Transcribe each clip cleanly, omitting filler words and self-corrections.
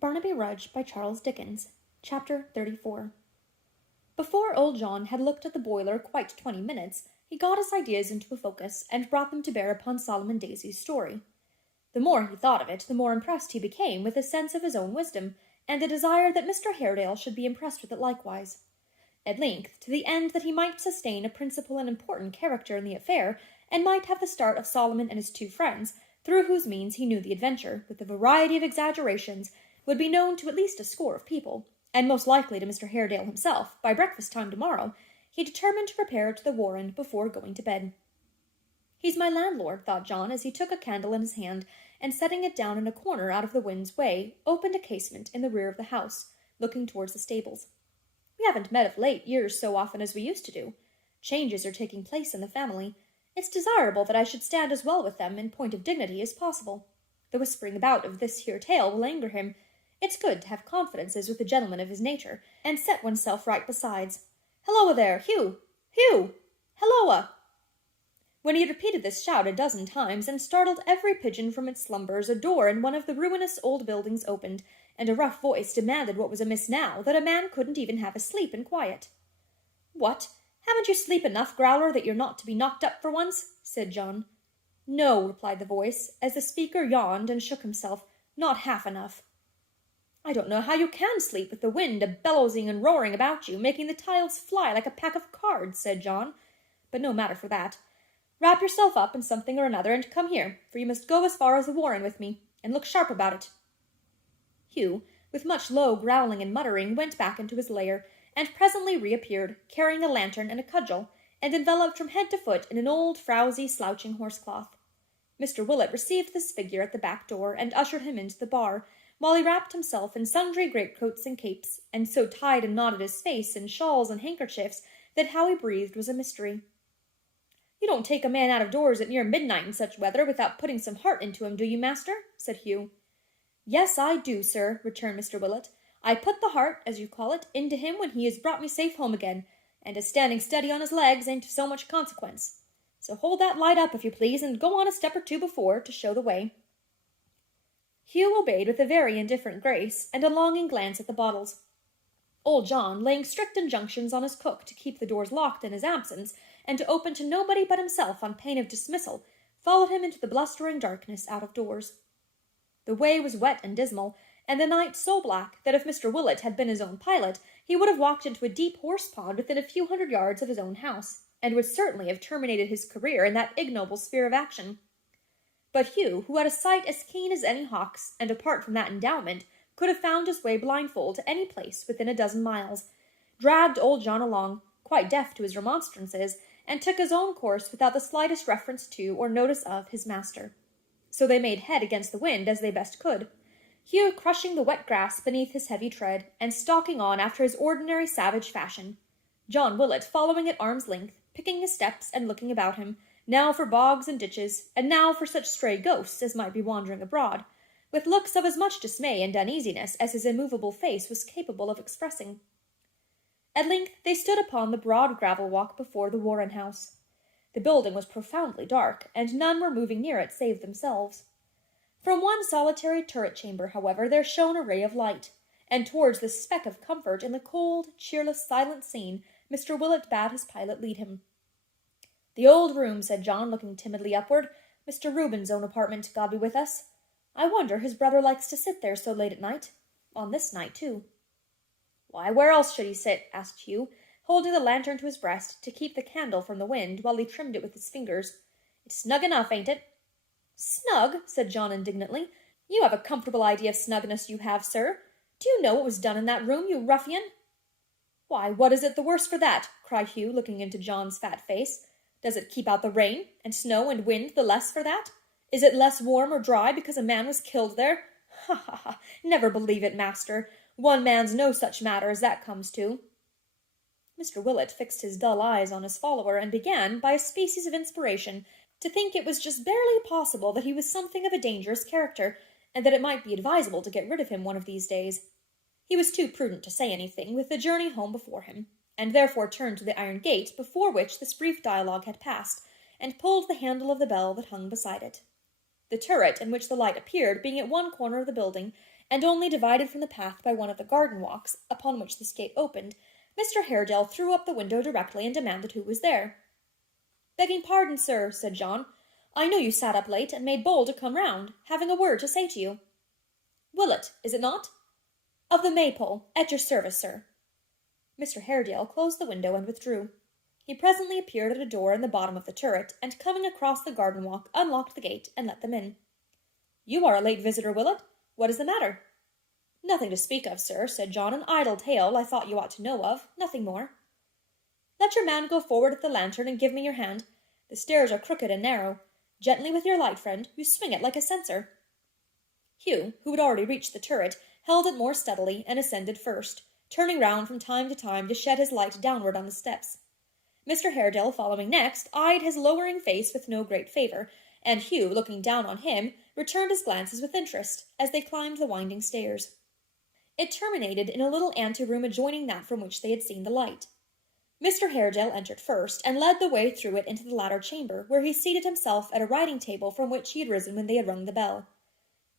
Barnaby Rudge by Charles Dickens. Chapter 34. Before old John had looked at the boiler quite 20 minutes, he got his ideas into a focus and brought them to bear upon Solomon Daisy's story. The more he thought of it, the more impressed he became with a sense of his own wisdom, and the desire that Mr. Haredale should be impressed with it likewise. At length, to the end that he might sustain a principal and important character in the affair, and might have the start of Solomon and his two friends, through whose means he knew the adventure, with a variety of exaggerations, would be known to at least a score of people, and most likely to Mr. Haredale himself, by breakfast-time tomorrow, he determined to repair to the warren before going to bed. "He's my landlord," thought John, as he took a candle in his hand, and setting it down in a corner out of the wind's way, opened a casement in the rear of the house, looking towards the stables. "We haven't met of late years so often as we used to do. Changes are taking place in the family. It's desirable that I should stand as well with them in point of dignity as possible. The whispering about of this here tale will anger him. It's good to have confidences with a gentleman of his nature, and set oneself right besides. Halloa there, Hugh! Hugh! Halloa!" When he had repeated this shout a dozen times, and startled every pigeon from its slumbers, a door in one of the ruinous old buildings opened, and a rough voice demanded what was amiss now, that a man couldn't even have a sleep in quiet. "What? Haven't you sleep enough, Growler, that you're not to be knocked up for once?" said John. "No," replied the voice, as the speaker yawned and shook himself, "not half enough." "I don't know how you can sleep with the wind a-bellowsing and roaring about you, making the tiles fly like a pack of cards," said John. "But no matter for that. Wrap yourself up in something or another, and come here, for you must go as far as the warren with me, and look sharp about it." Hugh, with much low growling and muttering, went back into his lair, and presently reappeared, carrying a lantern and a cudgel, and enveloped from head to foot in an old, frowsy, slouching horsecloth. Mr. Willett received this figure at the back door, and ushered him into the bar, while he wrapped himself in sundry greatcoats and capes, and so tied and knotted his face in shawls and handkerchiefs that how he breathed was a mystery. "You don't take a man out of doors at near midnight in such weather without putting some heart into him, do you, master?" said Hugh. "Yes, I do, sir," returned Mr. Willett. "I put the heart, as you call it, into him when he has brought me safe home again, and as standing steady on his legs ain't of so much consequence. So hold that light up, if you please, and go on a step or two before, to show the way." Hugh obeyed with a very indifferent grace, and a longing glance at the bottles. Old John, laying strict injunctions on his cook to keep the doors locked in his absence, and to open to nobody but himself on pain of dismissal, followed him into the blustering darkness out of doors. The way was wet and dismal, and the night so black that if Mr. Willett had been his own pilot, he would have walked into a deep horse-pond within a few hundred yards of his own house, and would certainly have terminated his career in that ignoble sphere of action. But Hugh, who had a sight as keen as any hawk's, and apart from that endowment, could have found his way blindfold to any place within a dozen miles, dragged old John along, quite deaf to his remonstrances, and took his own course without the slightest reference to or notice of his master. So they made head against the wind as they best could, Hugh crushing the wet grass beneath his heavy tread, and stalking on after his ordinary savage fashion, John Willett following at arm's length, picking his steps and looking about him, now for bogs and ditches, and now for such stray ghosts as might be wandering abroad, with looks of as much dismay and uneasiness as his immovable face was capable of expressing. At length they stood upon the broad gravel walk before the Warren house. The building was profoundly dark, and none were moving near it save themselves. From one solitary turret chamber, however, there shone a ray of light, and towards this speck of comfort in the cold, cheerless, silent scene, Mr. Willett bade his pilot lead him. "The old room," said John, looking timidly upward. "Mr. Reuben's own apartment, God be with us. I wonder his brother likes to sit there so late at night. On this night, too." "Why, where else should he sit?" asked Hugh, holding the lantern to his breast to keep the candle from the wind while he trimmed it with his fingers. "It's snug enough, ain't it?" "Snug?" said John indignantly. "You have a comfortable idea of snugness, you have, sir. Do you know what was done in that room, you ruffian?" "Why, what is it the worse for that?" cried Hugh, looking into John's fat face. "Does it keep out the rain, and snow, and wind the less for that? Is it less warm or dry because a man was killed there? Ha, ha, ha! Never believe it, master. One man's no such matter as that comes to." Mr. Willett fixed his dull eyes on his follower, and began, by a species of inspiration, to think it was just barely possible that he was something of a dangerous character, and that it might be advisable to get rid of him one of these days. He was too prudent to say anything, with the journey home before him, and therefore turned to the iron gate before which this brief dialogue had passed, and pulled the handle of the bell that hung beside it. The turret in which the light appeared being at one corner of the building, and only divided from the path by one of the garden walks, upon which this gate opened, Mr. Haredale threw up the window directly and demanded who was there. "Begging pardon, sir," said John. "I knew you sat up late, and made bold to come round, having a word to say to you." "Willett, is it not?" "Of the Maypole, at your service, sir." Mr. Haredale closed the window and withdrew. He presently appeared at a door in the bottom of the turret, and coming across the garden walk, unlocked the gate and let them in. "You are a late visitor, Willett. What is the matter?" "Nothing to speak of, sir," said John. "An idle tale I thought you ought to know of, nothing more." "Let your man go forward with the lantern and give me your hand. The stairs are crooked and narrow. Gently with your light, friend. You swing it like a censer." Hugh, who had already reached the turret, held it more steadily and ascended first, turning round from time to time to shed his light downward on the steps. Mr. Haredale, following next, eyed his lowering face with no great favour, and Hugh, looking down on him, returned his glances with interest, as they climbed the winding stairs. It terminated in a little anteroom adjoining that from which they had seen the light. Mr. Haredale entered first, and led the way through it into the latter chamber, where he seated himself at a writing table from which he had risen when they had rung the bell.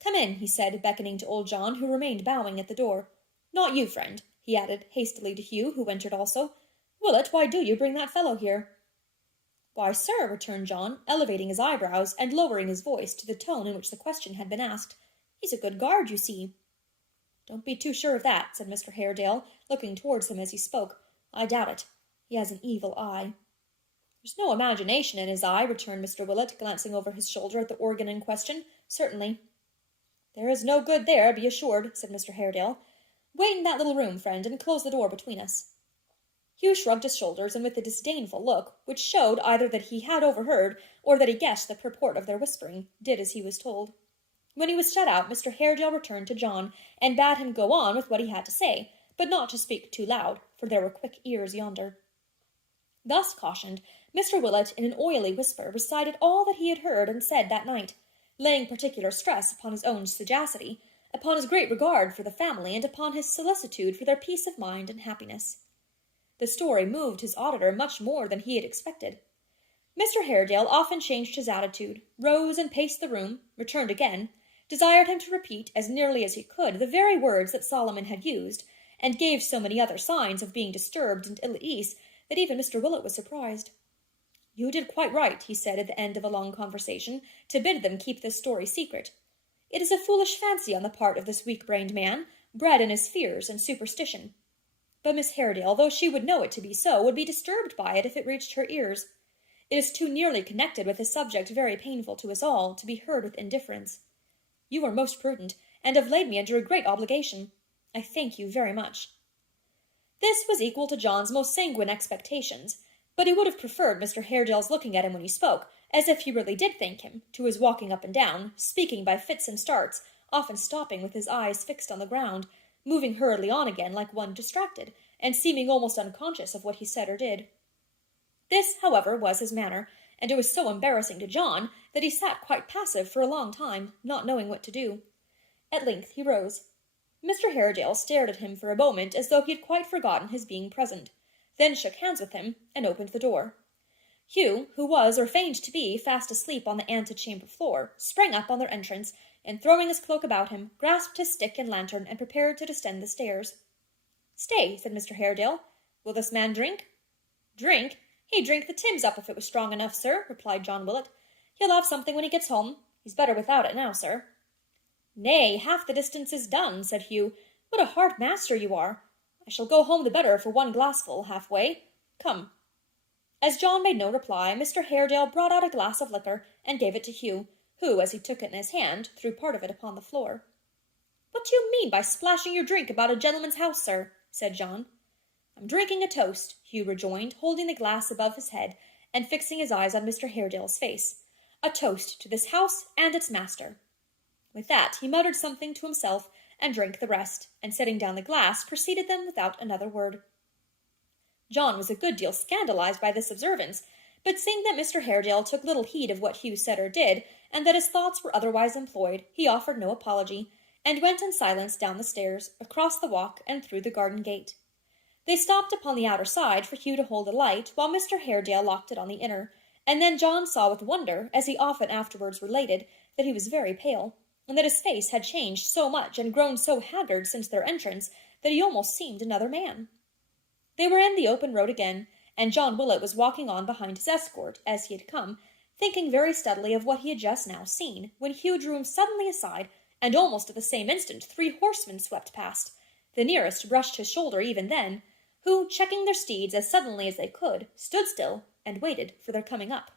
"Come in," he said, beckoning to old John, who remained bowing at the door. "Not you, friend," he added hastily to Hugh, who entered also. "Willett, why do you bring that fellow here?" "Why, sir," returned John, elevating his eyebrows and lowering his voice to the tone in which the question had been asked, "he's a good guard, you see." "Don't be too sure of that," said Mr. Haredale, looking towards him as he spoke. "I doubt it. He has an evil eye." "There's no imagination in his eye," returned Mr. Willett, glancing over his shoulder at the organ in question. "Certainly." "There is no good there, be assured," said Mr. Haredale. "Wait in that little room, friend, and close the door between us." Hugh shrugged his shoulders, and with a disdainful look, which showed either that he had overheard, or that he guessed the purport of their whispering, did as he was told. When he was shut out, Mr. Haredale returned to John, and bade him go on with what he had to say, but not to speak too loud, for there were quick ears yonder. Thus cautioned, Mr. Willett, in an oily whisper, recited all that he had heard and said that night, laying particular stress upon his own sagacity, upon his great regard for the family, and upon his solicitude for their peace of mind and happiness. The story moved his auditor much more than he had expected. Mr. Haredale often changed his attitude, rose and paced the room, returned again, desired him to repeat as nearly as he could the very words that Solomon had used, and gave so many other signs of being disturbed and ill at ease that even Mr. Willett was surprised. "You did quite right," he said at the end of a long conversation, "to bid them keep this story secret. It is a foolish fancy on the part of this weak-brained man, bred in his fears and superstition. But Miss Haredale, though she would know it to be so, would be disturbed by it if it reached her ears. It is too nearly connected with a subject very painful to us all, to be heard with indifference. You are most prudent, and have laid me under a great obligation. I thank you very much." This was equal to John's most sanguine expectations, but he would have preferred Mr. Haredale's looking at him when he spoke, as if he really did thank him, to his walking up and down, speaking by fits and starts, often stopping with his eyes fixed on the ground, moving hurriedly on again like one distracted, and seeming almost unconscious of what he said or did. This, however, was his manner, and it was so embarrassing to John that he sat quite passive for a long time, not knowing what to do. At length he rose. Mr. Haredale stared at him for a moment as though he had quite forgotten his being present, then shook hands with him and opened the door. Hugh, who was, or feigned to be, fast asleep on the antechamber floor, sprang up on their entrance, and throwing his cloak about him, grasped his stick and lantern, and prepared to descend the stairs. "Stay," said Mr. Haredale. "Will this man drink?" "Drink? He'd drink the Thames up if it was strong enough, sir," replied John Willett. "He'll have something when he gets home. He's better without it now, sir." "Nay, half the distance is done," said Hugh. "What a hard master you are! I shall go home the better for one glassful half-way. Come." As John made no reply, Mr. Haredale brought out a glass of liquor and gave it to Hugh, who, as he took it in his hand, threw part of it upon the floor. "What do you mean by splashing your drink about a gentleman's house, sir?" said John. "I'm drinking a toast," Hugh rejoined, holding the glass above his head and fixing his eyes on Mr. Haredale's face. "A toast to this house and its master." With that he muttered something to himself and drank the rest, and setting down the glass, preceded them without another word. John was a good deal scandalized by this observance, but seeing that Mr. Haredale took little heed of what Hugh said or did, and that his thoughts were otherwise employed, he offered no apology, and went in silence down the stairs, across the walk, and through the garden gate. They stopped upon the outer side for Hugh to hold a light, while Mr. Haredale locked it on the inner, and then John saw with wonder, as he often afterwards related, that he was very pale, and that his face had changed so much and grown so haggard since their entrance that he almost seemed another man. They were in the open road again, and John Willett was walking on behind his escort, as he had come, thinking very steadily of what he had just now seen, when Hugh drew him suddenly aside, and almost at the same instant 3 horsemen swept past. The nearest brushed his shoulder even then, who, checking their steeds as suddenly as they could, stood still and waited for their coming up.